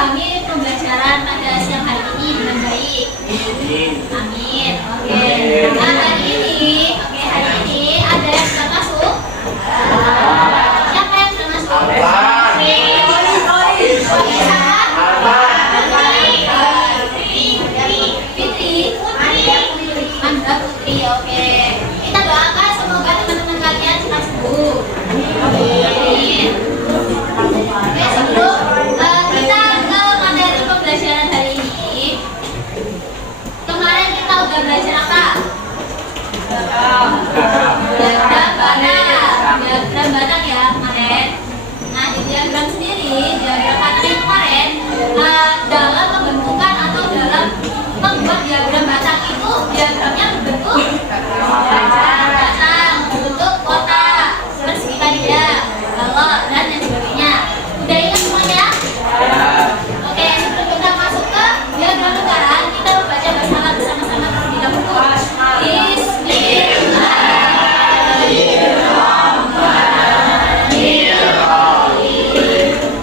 memahami pembelajaran pada siang hari ini dengan baik. Amin. Oke. Nah, hari ini ada yang sudah masuk. Siapa yang sudah masuk? Putri, oke. Kita doakan semoga teman-teman kalian cepat sembuh. Amin. Oke, sebelum kita ke materi pembelajaran hari ini, kemarin kita udah belajar apa? Diagram batang ya kemarin. Nah, di diagram sendiri, diagram batang yang kemarin dalam pembentukan atau dalam membuat diagram batang itu diagramnya berbentuk batang, berbentuk kotak, persegi panjang, balok dan lain sebagainya. Udah ingat semuanya? Oke, sebelum kita masuk ke diagram lingkaran, kita membaca basmalah bersama-sama terlebih dahulu.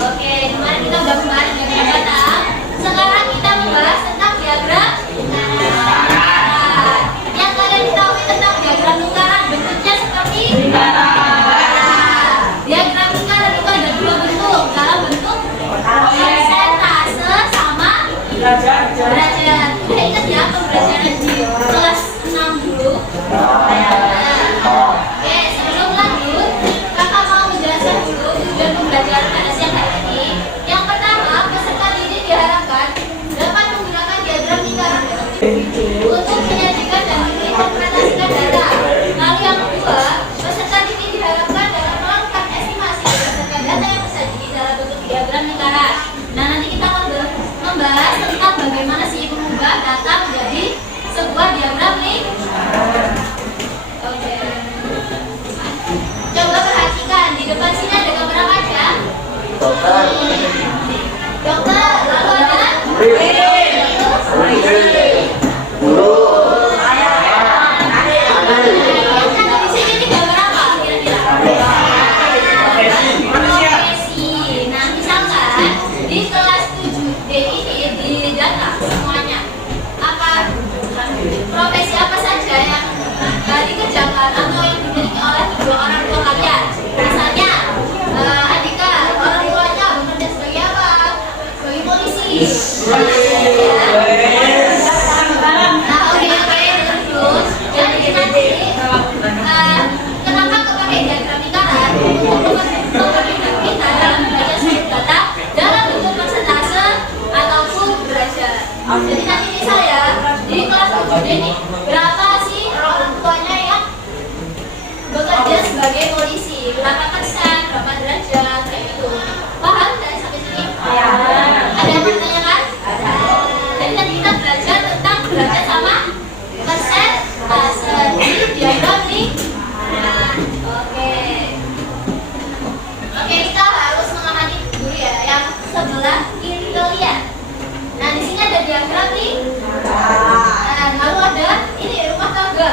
Oke, kemarin kita udah membahas diagram batang. Sekarang kita membahas tentang diagram lingkaran. Yang kalian ketahui tentang diagram lingkaran bentuknya seperti diagram lingkaran itu ada dua bentuk, dalam bentuk persentase sama derajat. Udah ingat ya pembelajaran di kelas 6 dulu. Oke, sebelum lanjut, kakak mau menjelaskan dulu tujuan pembelajaran pada siang hari ini. Yang pertama, peserta didik diharapkan dapat menggunakan diagram lingkaran untuk menyajikan dan menginterpretasikan data. Lalu yang kedua, peserta didik diharapkan dapat melakukan estimasi berdasarkan data yang tersaji dalam bentuk diagram lingkaran. Nah, nanti kita akan membahas tentang bagaimana sih mengubah data menjadi sebuah diagram lingkaran. Oke. Coba perhatikan di depan sini ada gambar apa aja? Dokter, lalu ada di sini ini gambar apa kira-kira? Profesi. Nah, misalkan di kelas 7D ini di data semuanya apa profesi apa saja yang dikerjakan atau yang dimiliki oleh kedua orang tua kalian. Misalnya Andika, orang tuanya bekerja sebagai apa? Sebagai polisi. Nah, oke, terus jadi nanti kenapa kepake diagram lingkaran untuk mempermudah kita dalam membaca suatu data dalam bentuk persentase ataupun derajat. Jadi nanti misalnya di kelas 7D ini berapa sih orang tuanya yang bekerja sebagai polisi, berapa persen, berapa derajat, kayak gitu. Paham dari sampai sini? Ada yang bertanyakan? Jadi tadi kita belajar tentang derajat sama persen di diagram lingkaran. Oke, kita harus mengamati dulu ya yang sebelah kiri kalian. Nah, di sini ada diagram lingkaran. Lalu ada ini rumah tangga.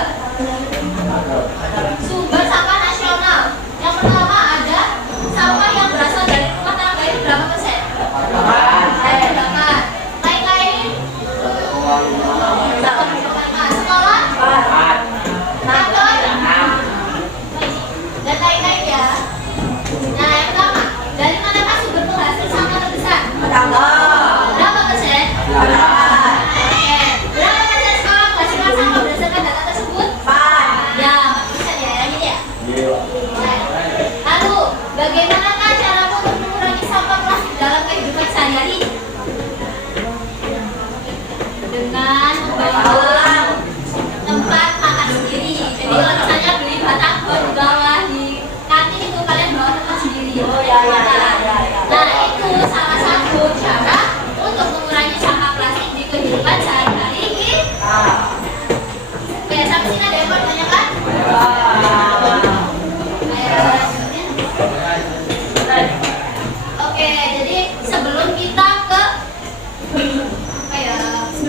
Sumber sampah nasional. Yang pertama ada sampah yang berasal dari rumah tangga itu berapa persen? 8. Lain-lain? Sekolah? Kantor? Dan lain-lain ya. Nah, yang pertama, dari manakah sumber penghasil sampah terbesar? Berapa persen? Oke. Berapa persen sekolah menghasilkan sampah berdasarkan data tersebut? Ya, 4% ya, yang ini ya. Lalu, bagaimanakah caramu untuk mengurangi sampah plastik dalam kehidupan sehari-hari? Dengan membawa tempat makan sendiri. Jadi kalau misalnya beli batagor di bawah di kantin itu kalian bawa tempat sendiri. Nah, itu salah satu cara untuk mengurangi sampah plastik di kehidupan sehari-hari kita. Oke, sampai sini ada yang mau ditanyakan? Oke, jadi sebelum kita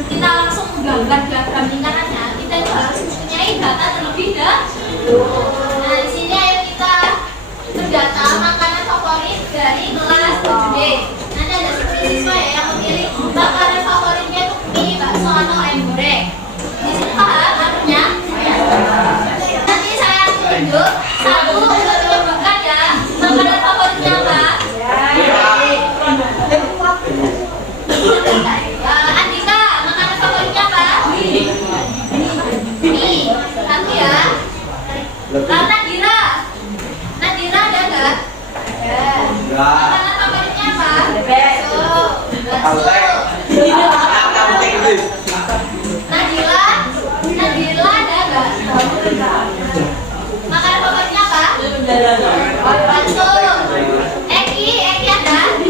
kita langsung menggambar diagram lingkarannya, kita itu harus mempunyai data terlebih dahulu. Nah, di sini ayo kita mendata makanan favorit dari kelas 7D. Nanti ada 10 siswa ya yang Nadila, Nadila ada nggak? Makanan favoritnya apa? Bakso. Eki ada?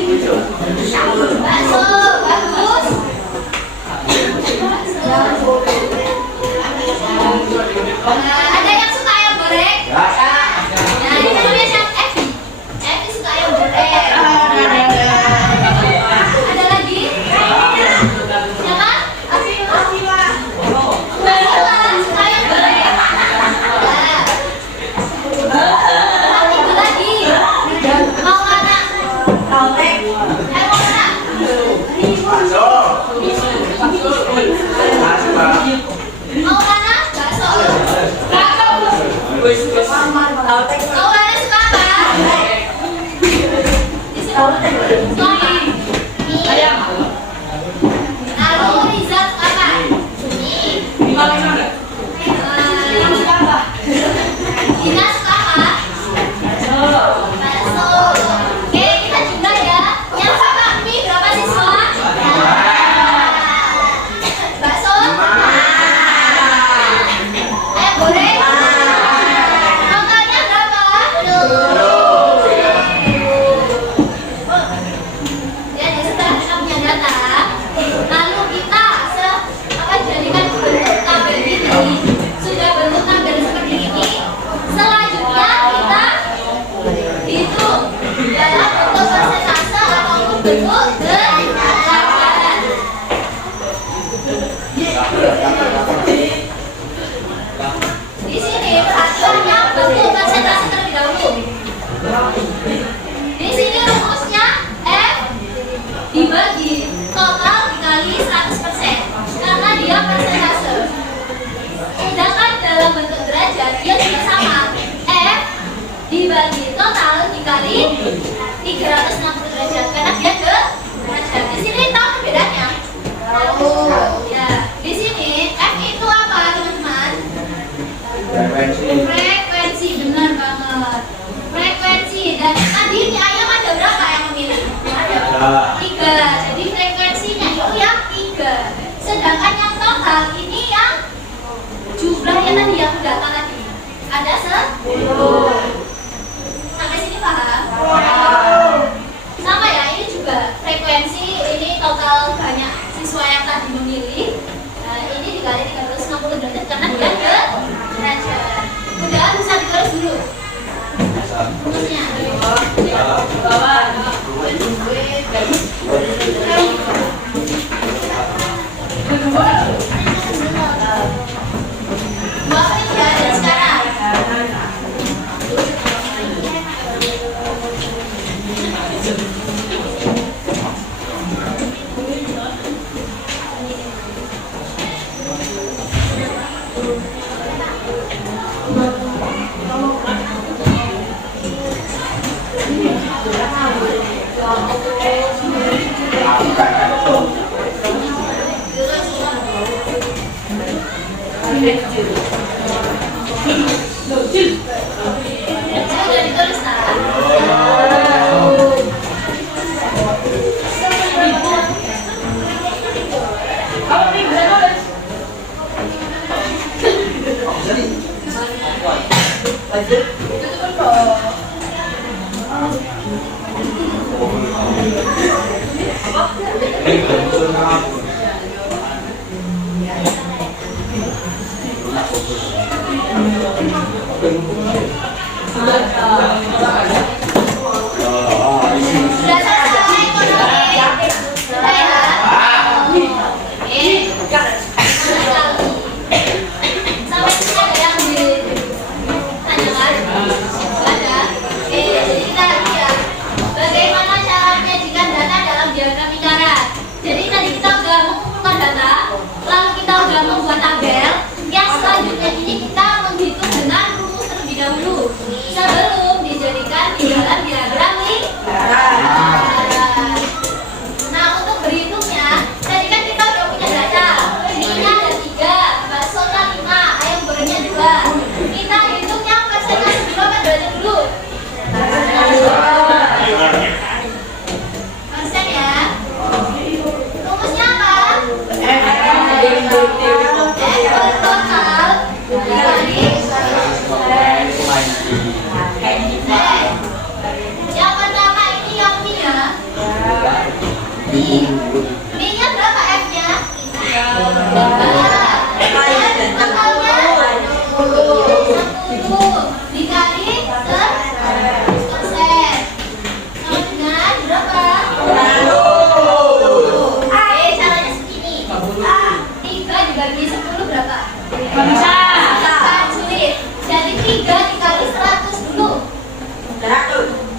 Bakso, bagus. Ada yang suka ayam goreng? Nah, ini namanya siapa? Eki. Eki suka ayam goreng. Ada lagi? Siapa? Asila suka ayam goreng. Tiga lagi. Mau mana? Mau mana? Mau mana? Bakso. Mau mana suka apa? Suka mie. Lalu Riza suka apa? Mie. Dina suka apa? Bakso. Oke, kita jumlah ya. Yang suka mie berapa siswa? Bakso? Ayam goreng? Totalnya berapa? Jadi setelah kita punya data, lalu kita jadikan bentuk tabel ini. Sudah bentuk tabel seperti ini. Selanjutnya kita hitung dalam bentuk persentase ataupun bentuk derajat. Di sini perhatiannya bentuk persentase terlebih dahulu. Di sini rumusnya F dibagi total dikali 100% karena dia persentase. Sedangkan dalam bentuk derajat dia juga sama. F dibagi total dikali 360 derajat karena dia derajat. Di sini tahu perbedaannya? Tahu. Ya, di sini F itu apa, teman-teman? Frekuensi, benar banget. Frekuensi. Dan tadi ini ayam ada berapa yang memilih? Ada 3. Jadi frekuensinya itu yang 3. Sedangkan yang total ini yang jumlahnya tadi yang data tadi ada 10. Sampai sini paham? Sama ya, ini juga frekuensi, ini total banyak siswa yang tadi memilih. Nah, ini dikali 360 derajat karena dia derajat. Udah bisa ditulis dulu. Rumusnya. Mie-nya berapa F-nya? 5. Totalnya 10 dikali 100%. Sama dengan berapa? Caranya segini. 3 dibagi 10 berapa? Bukan sulit. Jadi 3 dikali 100 dulu.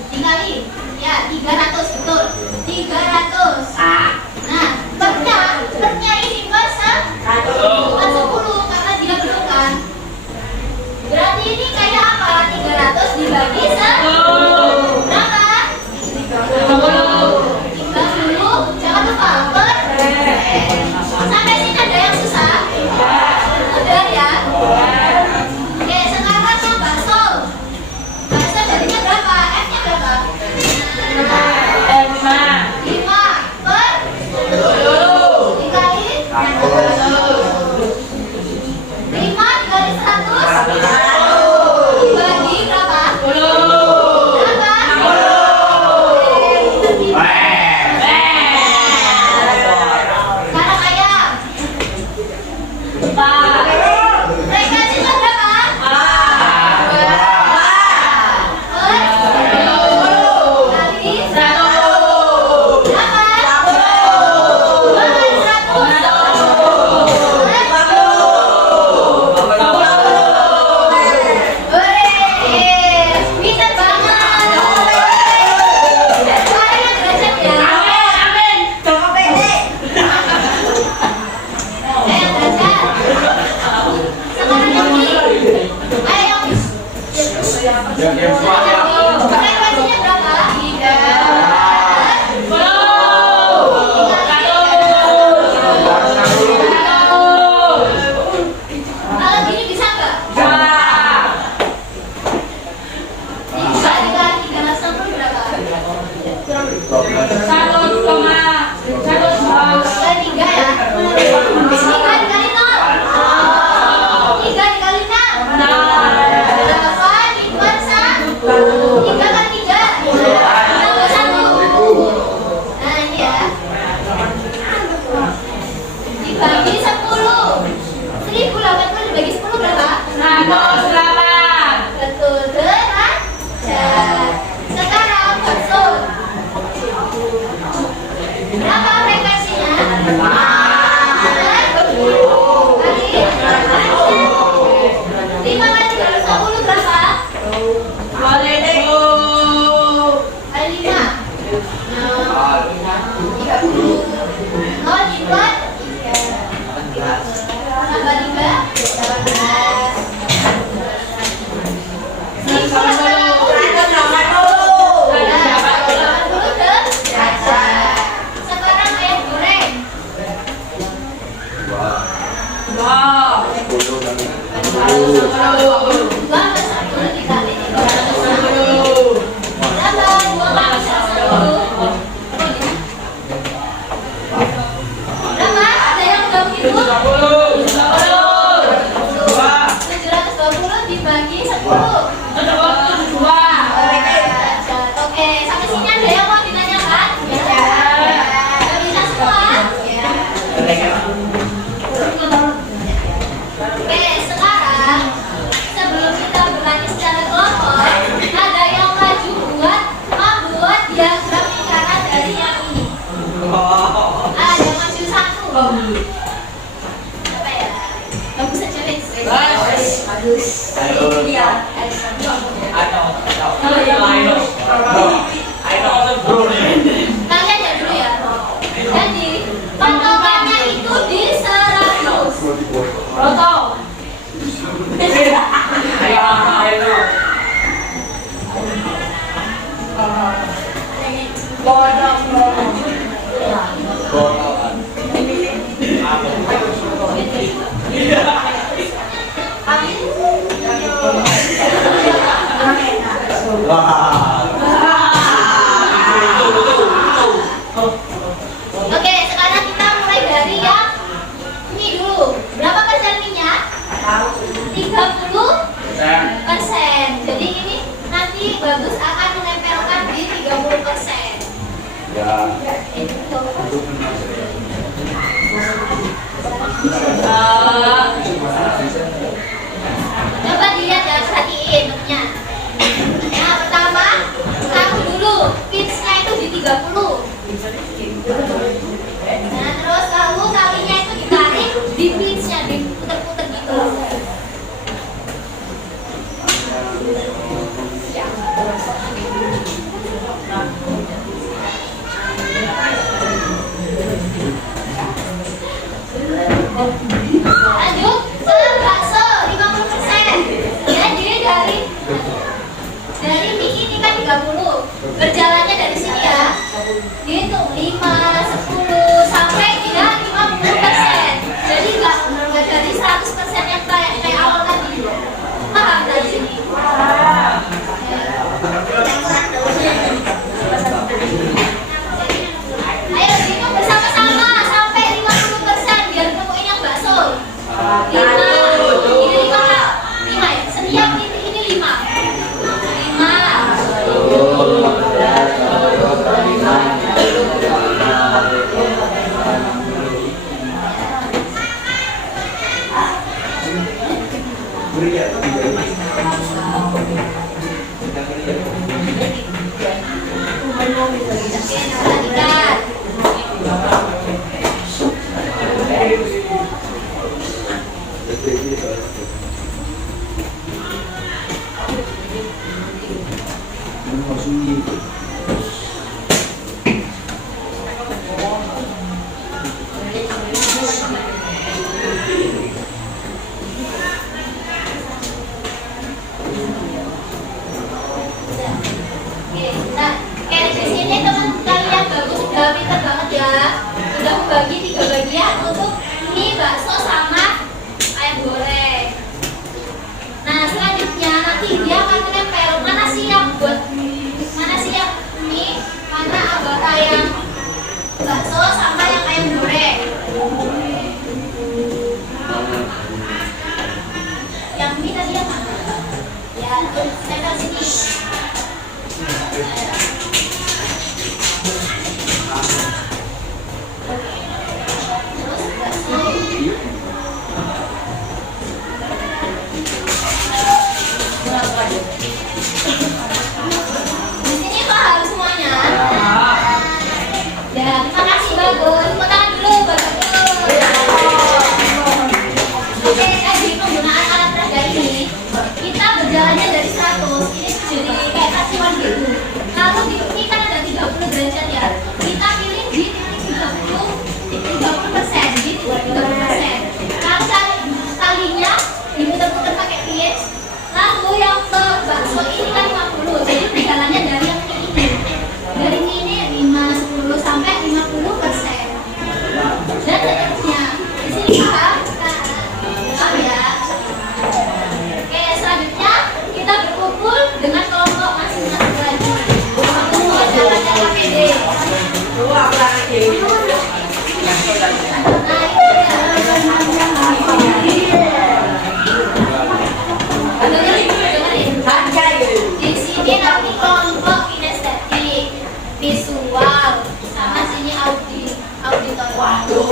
Dikali. Ya, 300 betul. 300. Nah, pernya ini bukan 10 karena dia belum kan. Berarti ini kayak apa? 300 dibagi 10 berapa? 30. Jangan lupa per. Sampai sini ada yang susah? Udah ya. Oke, sekarang yang bakso. Bakso jadinya berapa? F-nya berapa? 5 per 10 dikali 5 dikali 100 dibagi berapa? Berapa? Sekarang ayam. Frekuensinya berapa? Frekuensinya berapa? Kalau gini bisa nggak? Bisa dikali 360 berapa? 3 ya? 3 dikali 0. 3 dikali 6. Berapa? Dibuat 1. 3 kali 3. Tambah 1. Nah ini ya. Dibagi 10. 1080 dibagi 10 berapa? 108. Betul, derajat. Sekarang bakso. Berapa frekuensinya? 5 kali 360 berapa? Kali 5. 30. 0 dibuat 3. Tambah 3. 1080 derajat. Sekarang ayam goreng. Dua plus 10 dikali 360. Berapa? 2 kali 1. Berapa? Ada yang udah begitu? 720 dibagi 10. Oke, sampai sini ada yang mau ditanyakan? Udah bisa semua? Oke, sekarang sebelum kita berlatih secara kelompok, ada yang maju membuat diagram lingkaran dari yang ini. Ada maju 1. Apa ya? Bagus aja, Lex. Bagus. Ini dia. Kalian ya dulu ya. Jadi patokannya itu di 100. Foto. Oke, sekarang kita mulai dari yang ini dulu. Berapa persen minyak? 30%. Jadi ini nanti bagus akan menempelkan di 30%. Ya. Coba dilihat ya, perhatiin bentuknya. Yang pertama, taruh dulu pitch-nya itu di 30. Nah, terus lalu talinya itu ditarik di pitch-nya, diputer-puter gitu. Lanjut ke bakso 50%. Ya, jadi dari mie ini kan 30. Berjalannya dari sini ya. Dihitung 5, 10 sampai dia 50%. Jadi enggak dari 100% yang kayak awal tadi. Paham dari sini? Ayo hitung bersama-sama sampai 50% biar nemuin yang bakso. 5, ini 5 ya. Setiap ini 5. 3 bagian untuk mie, bakso, sama ayam goreng. Nah, selanjutnya nanti dia akan menempel mana sih yang mie, mana anggota yang bakso sama yang ayam goreng. Yang mie tadi yang mana? Ya, tempel sini. Di sini paham semuanya? Ya, terima kasih, bagus. Tepuk tangan dulu, bagus. Oke, tadi penggunaan alat peraga ini kita berjalannya dari 100 ini jadi kayak kasihan gitu. Lalu ini kan ada 30 derajat ya. Kita pilih di 30%, di 30%. Lalu talinya diputar-putar pakai pitch. Lalu yang bakso ini kan 50, jadi perjalanannya dari yang ini. Dari ini 5, 10 sampai 50%. Dan seterusnya. Di sini paham? Paham ya? Oke, selanjutnya kita berkumpul dengan kelompok masing-masing lagi. Untuk jalan-jalan PD. Nah, itu ya. Di sini nanti kelompok kinestetik, visual, sama sini auditor. Waduh.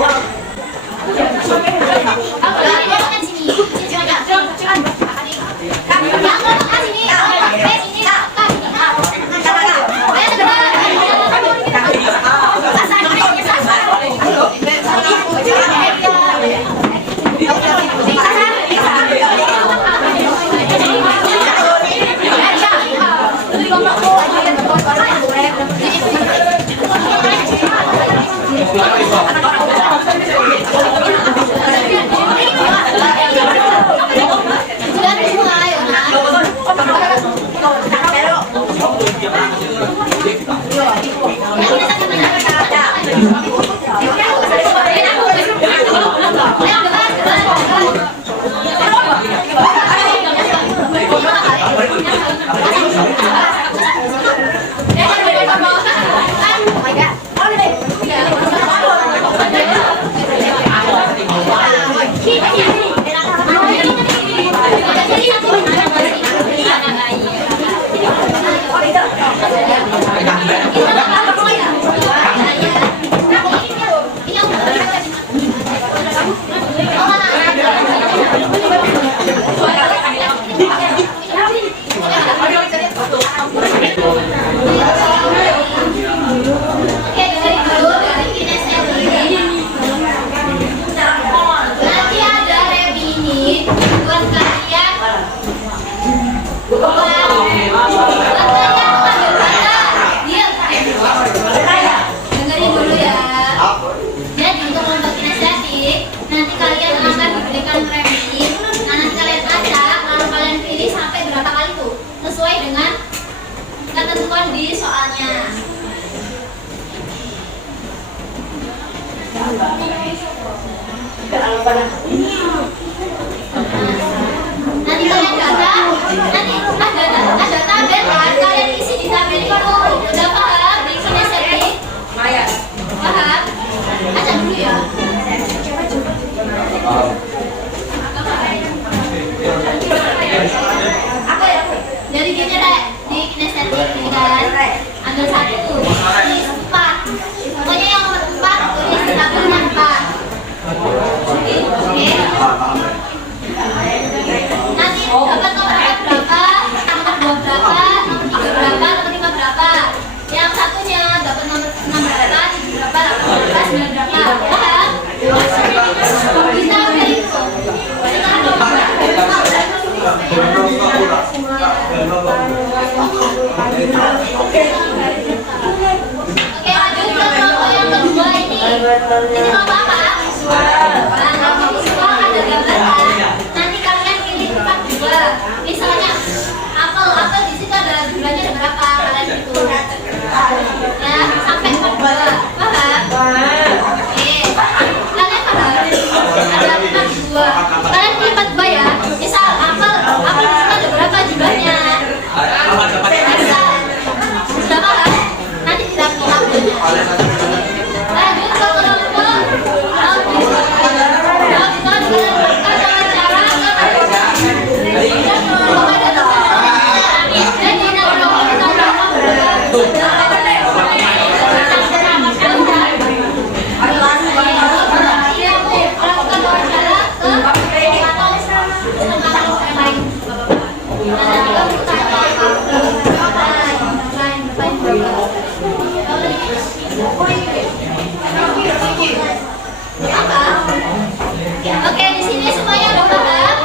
Oh my god. Nanti kalian data, nanti ada tabel kan, kalian isi di tabel ini kalau udah paham, di sini setting. Paham? Aja dulu ya. Jadi gini deh, di kinestetik ini kan, ambil satu, tulis 4. Pokoknya yang nomor 4, tulis di tabelnya 4. Oke. Nanti dapat nomor 4 berapa, nomor 2 berapa, nomor 3 berapa, nomor 5 berapa. Yang satunya dapat nomor 6 berapa, 7 berapa, 8 berapa, 9 berapa. Paham? Bisa itu. Oke, lanjut ke kelompok yang kedua ini. Ini kelompok apa? Siswa ada gambaran. Nanti kalian pilih tempat 2. Misalnya apel di situ ada jumlahnya ada berapa? Kalian hitung. Ya, sampai 42. Paham? Oke. Kalian paham? Ada 42. Kalian pilih 42 ya. Misal apel di situ ada berapa jumlahnya? Sudah paham? Nanti tidak apelnya. Lanjut ke kelompok Oke, di sini semuanya udah paham?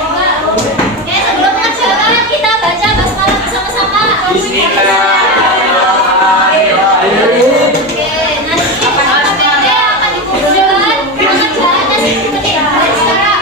Oke, sebelum mengerjakan kita baca basmalah bersama-sama. Oke, nanti APD akan dikumpulkan pengerjaannya seperti ini sekarang.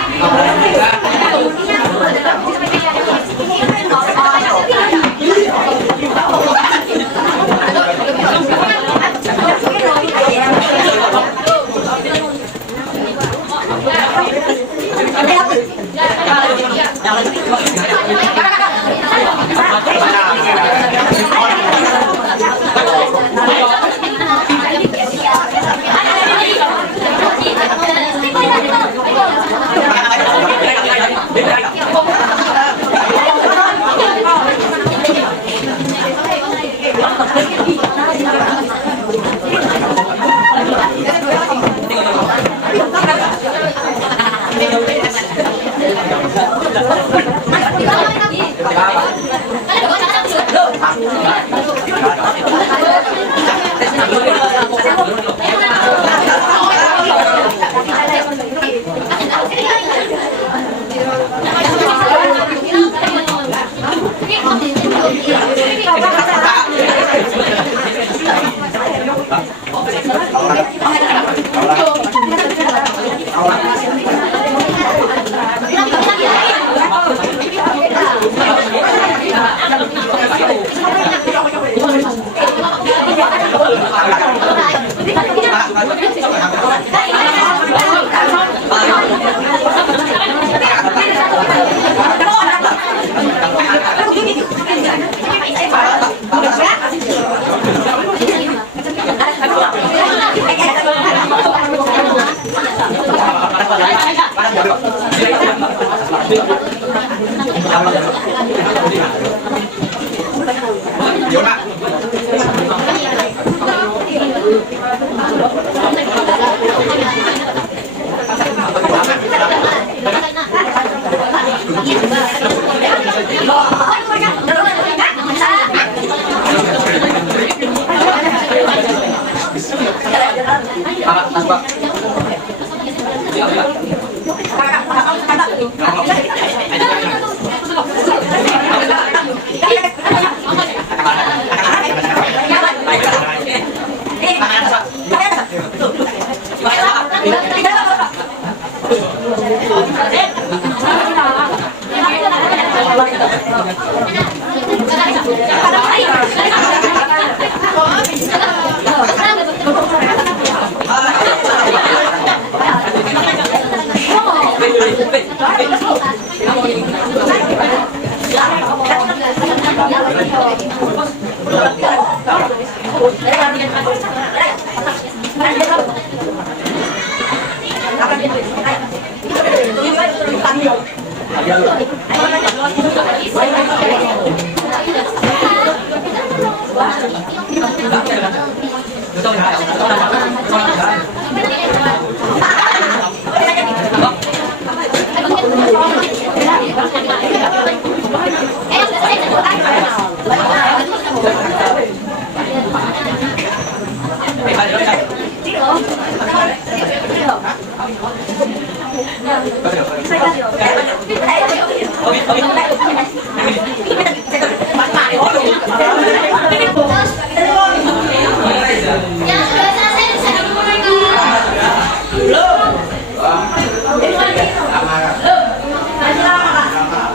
Yang sudah selesai bisa dimulai.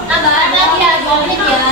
Tambahan lagi ya, 2 menit ya.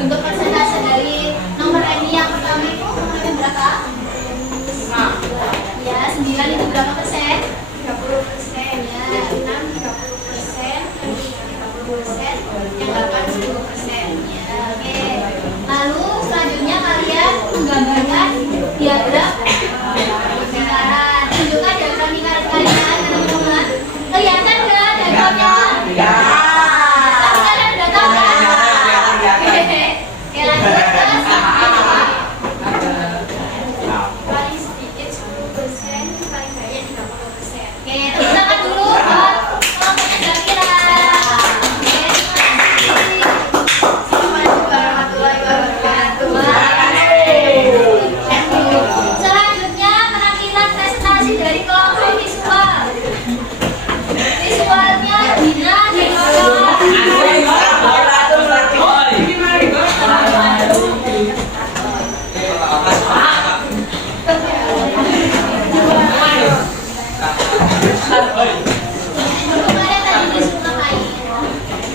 Untuk persentase dari nomor ini yang pertama itu berapa? 9. Ya, 9 itu berapa persen? 30%. Ya, 6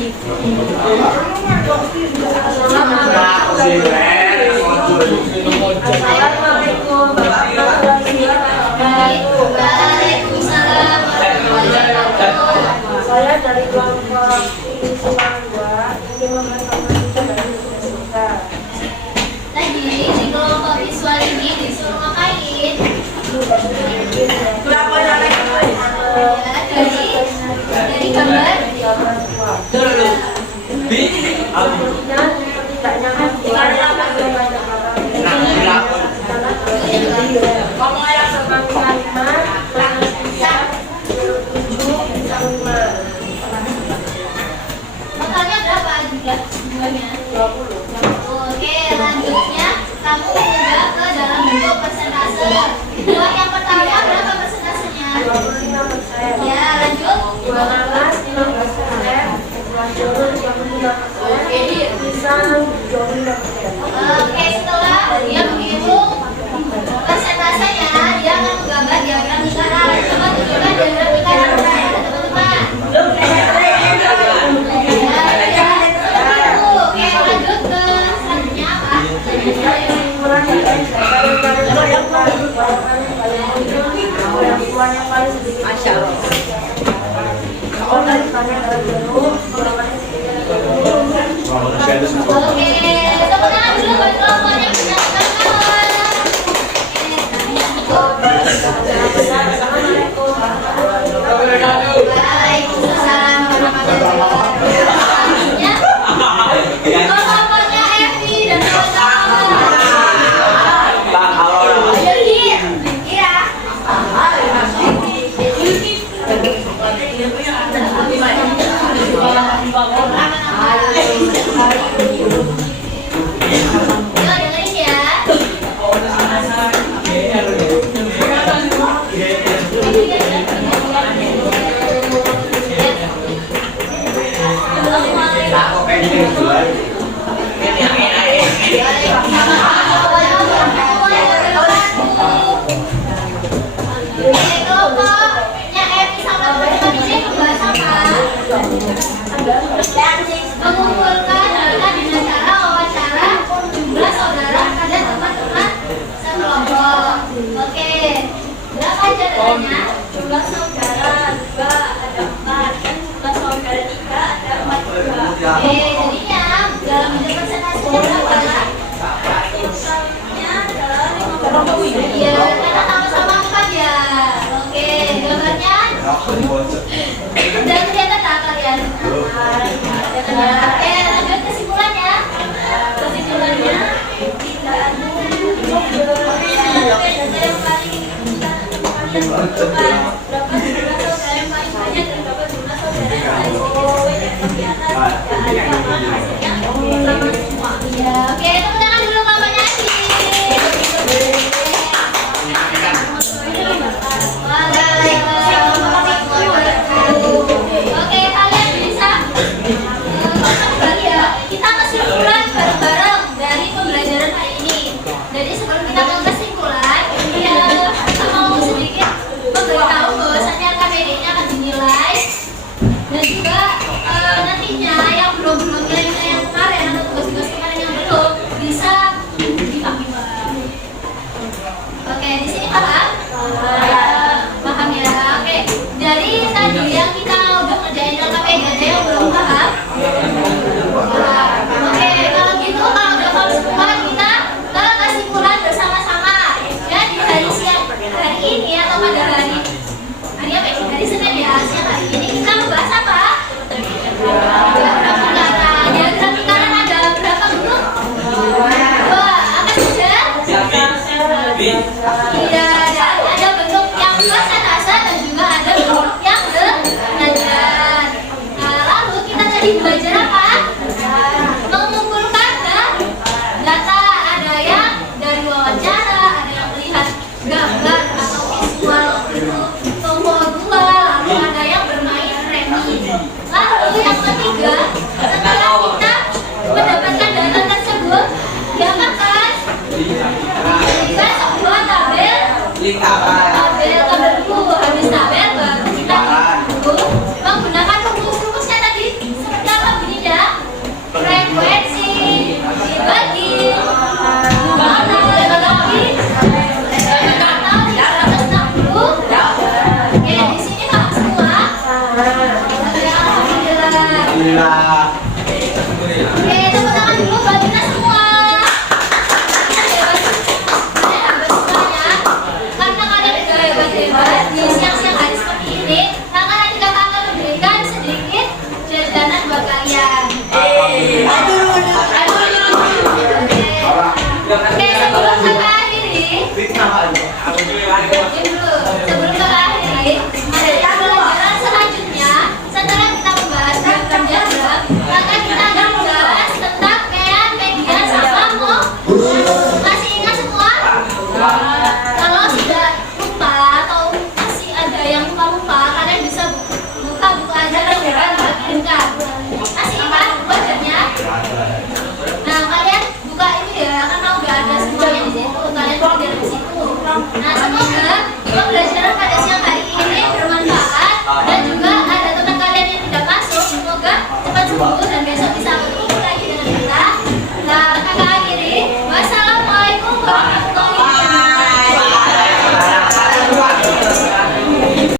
Assalamualaikum warahmatullahi wabarakatuh. Waalaikumsalam warahmatullahi wabarakatuh. Saya dari kelompok Semangga ingin memperkenalkan dari Indonesia. Tadi di kelompok visual ini disuruh ngapain? Dari gambar. Totalnya berapa jumlahnya? 20. Oke, lanjutnya kamu mengubah ke dalam bentuk persentase. Buat yang pertama berapa persentasenya? 25%. Ya, lanjut. 12, 15%, bisa 25%. Oke, setelah dia menghitung persentasenya, dia akan menggambar diagram lingkaran. Coba tunjukkan diagram lingkaran teman-teman. Oke, lanjut ke selanjutnya apa? Oke, tepuk tangan dulu buat kelompok yang sudah kawan. Waalaikumsalam warahmatullahi wabarakatuh. Kelompoknya Evi dan kawan-kawan. Jadi, iya. Yuk, dengerin ya. Kelompoknya Evi sama teman-teman ini membahas apa? Mengumpulkan data dengan cara wawancara jumlah saudara pada teman-teman sekelompok. Oke, berapa aja datanya? Jumlah saudara 2 ada 4, dan jumlah saudara 3 ada 4 juga. Oke, jadinya Alhamdulillah. Oke, tepuk tangan dulu buat kita semua. Kalian hebat semuanya. Karena kalian udah hebat-hebat di siang-siang hari seperti ini, maka nanti kakak akan memberikan sedikit jajanan buat kalian. Oke, sebelum kakak akhiri, sebelum kakak akhiri, ada pelajaran selanjutnya. Setelah kita membahas diagram, maka kita akan membahas tentang pean, median, sama mo. Masih ingat semua? Kalau sudah lupa atau masih ada yang lupa-lupa, kalian bisa buka buku ajaran yang buka. Masih ingat bacanya? Nah, kalian buka ini ya, karena udah ada semuanya di situ. Kalian belajar di situ. Nah, semoga